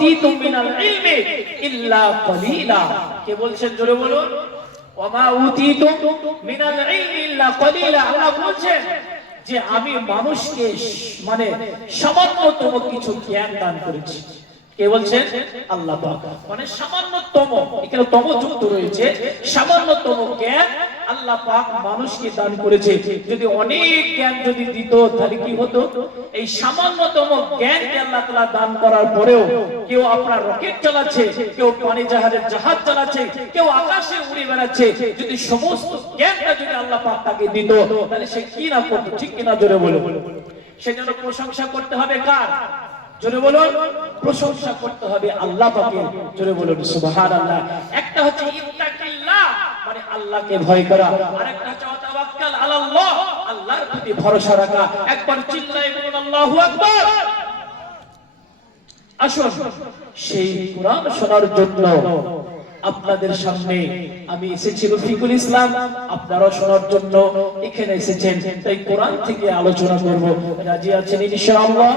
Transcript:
উতীতুম মিনাল ইলমি ইল্লা কলিলা। কে বলছেন জোরে বলুন? ওমা উতীতুম মিনাল ইলমি ইল্লা কলিলা। আল্লাহ বলছেন যে আমি মানুষকে মানে সামান্যতম কিছু জ্ঞান দান করেছি। কে বলছেন? আল্লাহ মানে সামান্যতম, এখানে তম যুক্ত রয়েছে, সামান্যতম জ্ঞান আল্লাহ পাক মানুষকে দান করেছে। যদি অনেক জ্ঞান যদি দিত, তাহলে কি হতো? এই সামান্যতম জ্ঞানকে আল্লাহ তাআলা দান করার পরেও কেউ আপনার রকেট চালাচ্ছে, কেউ পানি জাহাজের জাহাজ চালাচ্ছে, কেউ আকাশে উড়ে বেড়াচ্ছে। যদি সমস্ত জ্ঞানটা যদি আল্লাহ পাক তাকে দিত, তাহলে সে কি না করতো? ঠিক কিনা জোরে বলো সেজন্য প্রশংসা করতে হবে কার? বলুন, প্রশংসা করতে হবে আল্লাহ জোরে বলুন, সুবহানাল্লাহ। একটা হচ্ছে মানে আল্লাহকে ভয় করা। আর একটা হচ্ছে আল্লাহু আপনাদের সামনে আমি এসেছি রফিকুল ইসলাম। আপনারা শোনার জন্য এখানে এসেছেন। তাই কোরআন থেকে আলোচনা করব। রাজি আছেন ইনশাআল্লাহ?